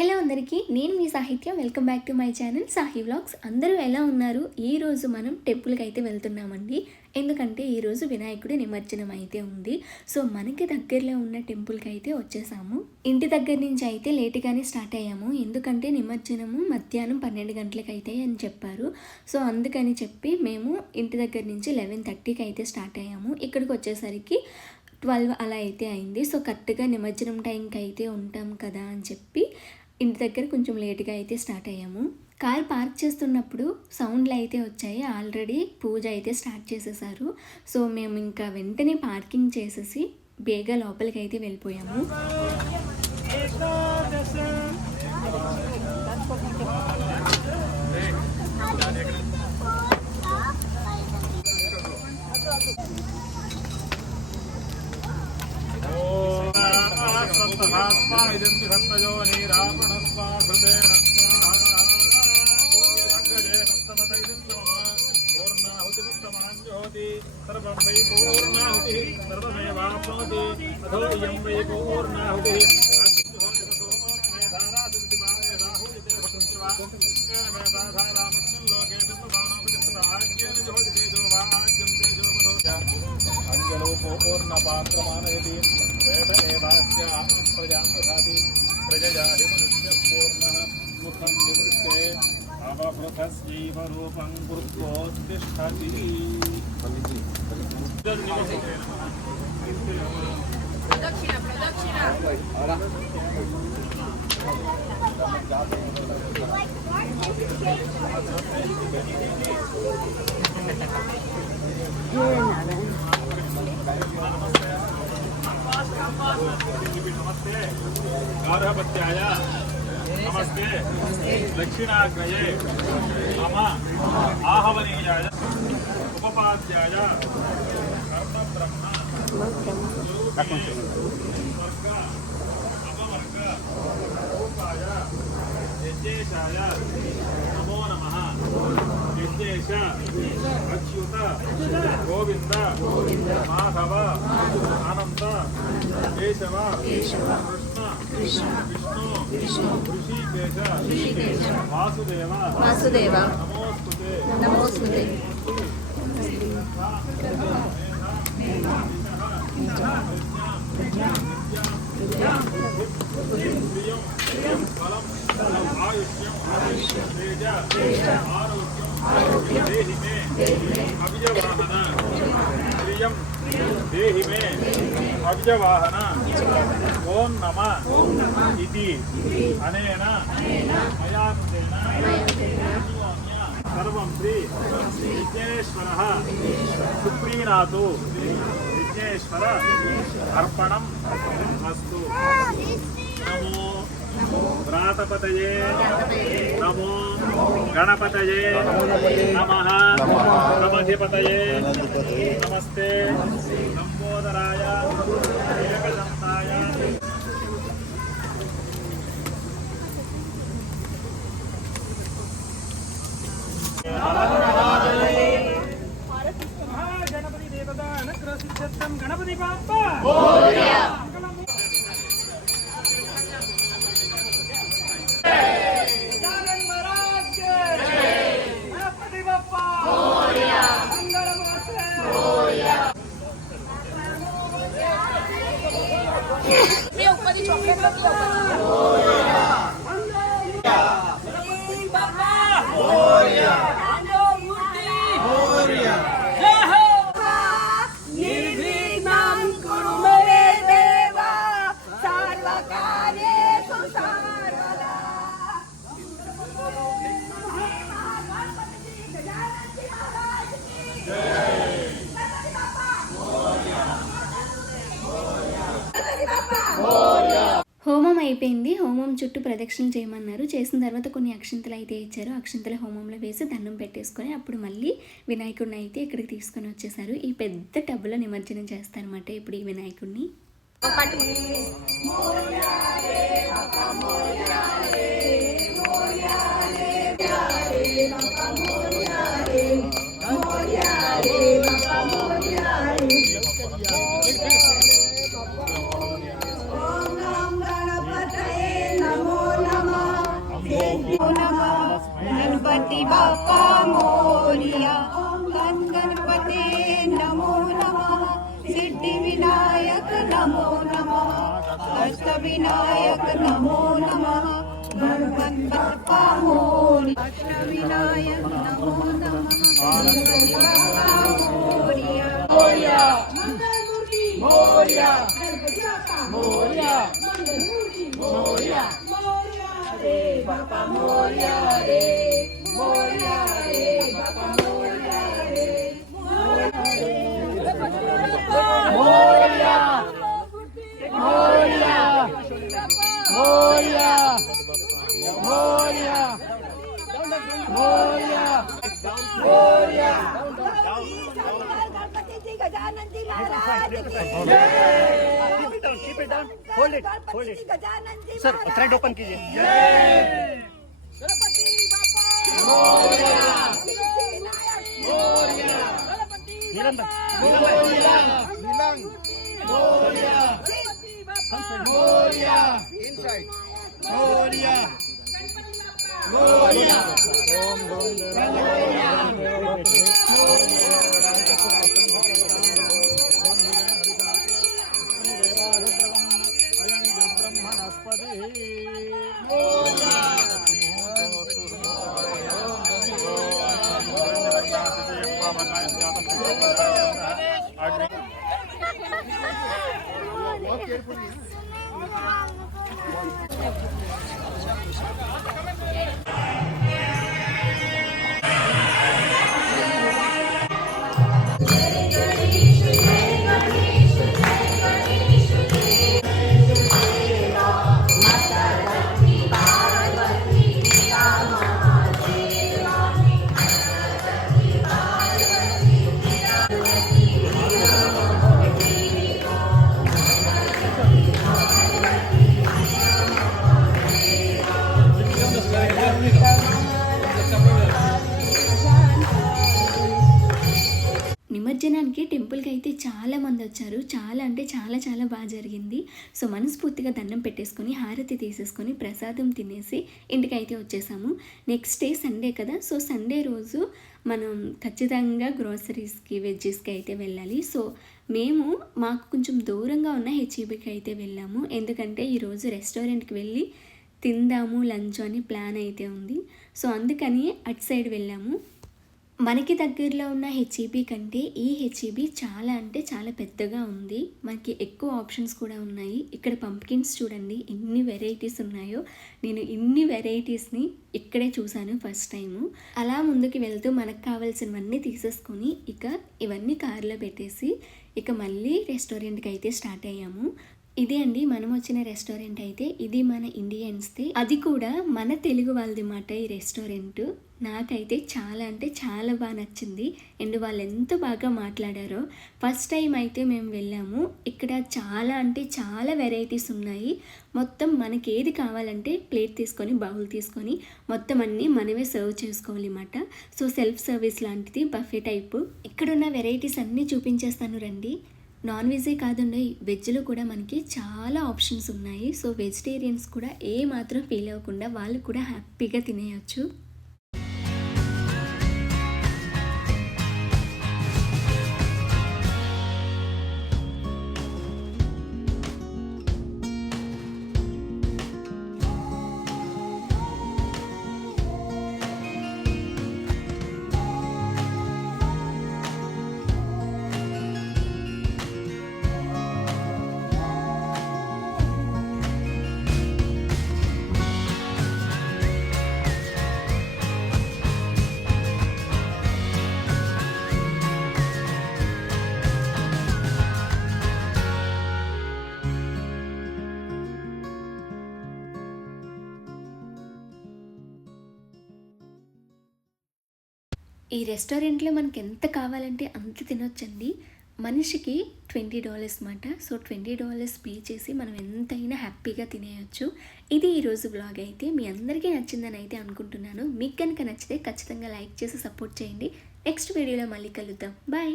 Hello అందరికీ, నేను మీ Sahitya. Welcome back to my channel Sahi vlogs. అందరూ ఎలా ఉన్నారు? ఈరోజు మనం టెంపుల్కి అయితే వెళ్తున్నామండి. ఎందుకంటే ఈరోజు వినాయకుడి నిమజ్జనం అయితే ఉంది. సో మనకి దగ్గరలో ఉన్న టెంపుల్కి అయితే వచ్చేసాము. ఇంటి దగ్గర నుంచి అయితే లేటుగానే స్టార్ట్ అయ్యాము. ఎందుకంటే నిమజ్జనము మధ్యాహ్నం 12 గంటలకు అయితే అని చెప్పారు. సో అందుకని చెప్పి మేము ఇంటి దగ్గర నుంచి 11:30కి అయితే స్టార్ట్ అయ్యాము. ఇక్కడికి వచ్చేసరికి 12 అలా అయితే అయింది. సో కరెక్ట్గా నిమజ్జనం టైంకి అయితే ఉంటాం కదా అని చెప్పి ఇంటి దగ్గర కొంచెం లేట్గా అయితే స్టార్ట్ అయ్యాము. కార్ పార్క్ చేస్తున్నప్పుడు సౌండ్లు అయితే వచ్చాయి. ఆల్రెడీ పూజ అయితే స్టార్ట్ చేసేసారు. సో మేము ఇంకా వెంటనే పార్కింగ్ చేసేసి బేగా లోపలికి అయితే వెళ్ళిపోయాము. गार्हपत्याय नमस्ते दक्षिणाग्रये मम आहवनीयाय उपपाद्याय कर्मब्रह्म वर्ग अपवर्ग रूपाय यज्ञेशाय नमो नमः। यज्ञेश अच्युत गोविंद माधव अनंत केशव कृष्ण विष्णु ऋषिकेश वासुदेव नमोस्तुते। आयुष्यम तेज आरोग्यम देहि मे अभिजवाहन प्रियम देहि मे अभिजवाहन ओम नमः इति अनेन मयानुतेन सर्वं श्री विघ्नेश्वरः सुप्रीणातु विघ्नेश्वर अर्पणम् अस्तु। नमो व्रातपतये नमो गणपतये नमः नमधिपतये नमस्ते लंबोदराय एकदंताय गणपति देवता अनुग्रह सिद्ध्यर्थं गणपति बाप्पा मोरया। హోమం అయిపోయింది. హోమం చుట్టూ ప్రదక్షిణలు చేయమన్నారు. చేసిన తర్వాత కొన్ని అక్షింతలు అయితే ఇచ్చారు. అక్షింతల హోమంలో వేసి దండం పెట్టేసుకొని అప్పుడు మళ్ళీ వినాయకుడిని అయితే ఇక్కడికి తీసుకొని వచ్చేసారు. ఈ పెద్ద టబ్బులో నిమజ్జనం చేస్తారన్నమాట ఇప్పుడు ఈ వినాయకుడిని. नमो नमः बाप्पा मोरया गणपते नमो नमः सिद्धिविनायक नमो नमः अष्टविनायक नमो नमः गणपति बाप्पा मोरया अष्टविनायक नमो नमः गणपति बाप्पा मोरया मोरया मंगलमूर्ति मोरया गणपति बाप्पा मोरया मंगलमूर्ति मोरया रे बाप्पा मोरया रे मोरया रे बाप्पा मोरया रे मोरया मोरया मोरया मोरया मोरया मोरया गणपति जी गजानन जी महाराज की Keep it down. Hold it. Hold it. Gajanan ji Sir, thread open कीजिए. गणपति बाप्पा मोरया विनायक मोरया गणपति नीलम मोरया नीलम मोरया मोरया inside मोरया मोरया ओम నిమజ్జనానికి టెంపుల్కి అయితే చాలా మంది వచ్చారు. చాలా అంటే చాలా చాలా బాగా జరిగింది. సో మనస్ఫూర్తిగా దండం పెట్టేసుకొని హారతి తీసేసుకొని ప్రసాదం తినేసి ఇంటికైతే వచ్చేసాము. నెక్స్ట్ డే సండే కదా, సో సండే రోజు మనం ఖచ్చితంగా గ్రోసరీస్కి వెజ్జెస్కి అయితే వెళ్ళాలి. సో మాకు కొంచెం దూరంగా ఉన్న హెచ్ఈబీకి అయితే వెళ్ళాము. ఎందుకంటే ఈరోజు రెస్టారెంట్కి వెళ్ళి తిందాము లంచ్ అని ప్లాన్ అయితే ఉంది. సో అందుకని అటు సైడ్ వెళ్ళాము. మనకి దగ్గరలో ఉన్న హెచ్ఈబీ కంటే ఈ హెచ్ఈబీ చాలా అంటే చాలా పెద్దగా ఉంది. మనకి ఎక్కువ ఆప్షన్స్ కూడా ఉన్నాయి. ఇక్కడ పంప్కిన్స్ చూడండి ఎన్ని వెరైటీస్ ఉన్నాయో. నేను ఇన్ని వెరైటీస్ని ఇక్కడే చూశాను ఫస్ట్ టైము. అలా ముందుకు వెళ్తూ మనకు కావాల్సినవన్నీ తీసేసుకొని ఇక ఇవన్నీ కారులో పెట్టేసి ఇక మళ్ళీ రెస్టారెంట్కి అయితే స్టార్ట్ అయ్యాము. ఇదే అండి మనం వచ్చిన రెస్టారెంట్ అయితే. ఇది మన ఇండియన్స్ది, అది కూడా మన తెలుగు వాళ్ళది మాట ఈ రెస్టారెంట్. నాకైతే చాలా అంటే చాలా బాగా నచ్చింది. అండ్ వాళ్ళు ఎంత బాగా మాట్లాడారో. ఫస్ట్ టైం అయితే మేము వెళ్ళాము. ఇక్కడ చాలా అంటే చాలా వెరైటీస్ ఉన్నాయి. మొత్తం మనకి ఏది కావాలంటే ప్లేట్ తీసుకొని బౌల్ తీసుకొని మొత్తం అన్నీ మనమే సర్వ్ చేసుకోవాలి అన్నమాట. సో సెల్ఫ్ సర్వీస్ లాంటిది బఫే టైపు. ఇక్కడున్న వెరైటీస్ అన్నీ చూపించేస్తాను రండి. నాన్ వెజే కాదండి, వెజ్లో కూడా మనకి చాలా ఆప్షన్స్ ఉన్నాయి. సో వెజిటేరియన్స్ కూడా ఏ మాత్రం ఫీల్ అవ్వకుండా వాళ్ళు కూడా హ్యాపీగా తినేయచ్చు. ఈ రెస్టారెంట్లో మనకి ఎంత కావాలంటే అంత తినొచ్చండి. మనిషికి $20 మాట. సో $20 పే చేసి మనం ఎంతైనా హ్యాపీగా తినేయచ్చు. ఇది ఈరోజు బ్లాగ్ అయితే. మీ అందరికీ నచ్చిందని అయితే అనుకుంటున్నాను. మీకు కనుక నచ్చితే ఖచ్చితంగా లైక్ చేసి సపోర్ట్ చేయండి. నెక్స్ట్ వీడియోలో మళ్ళీ కలుద్దాం. బాయ్.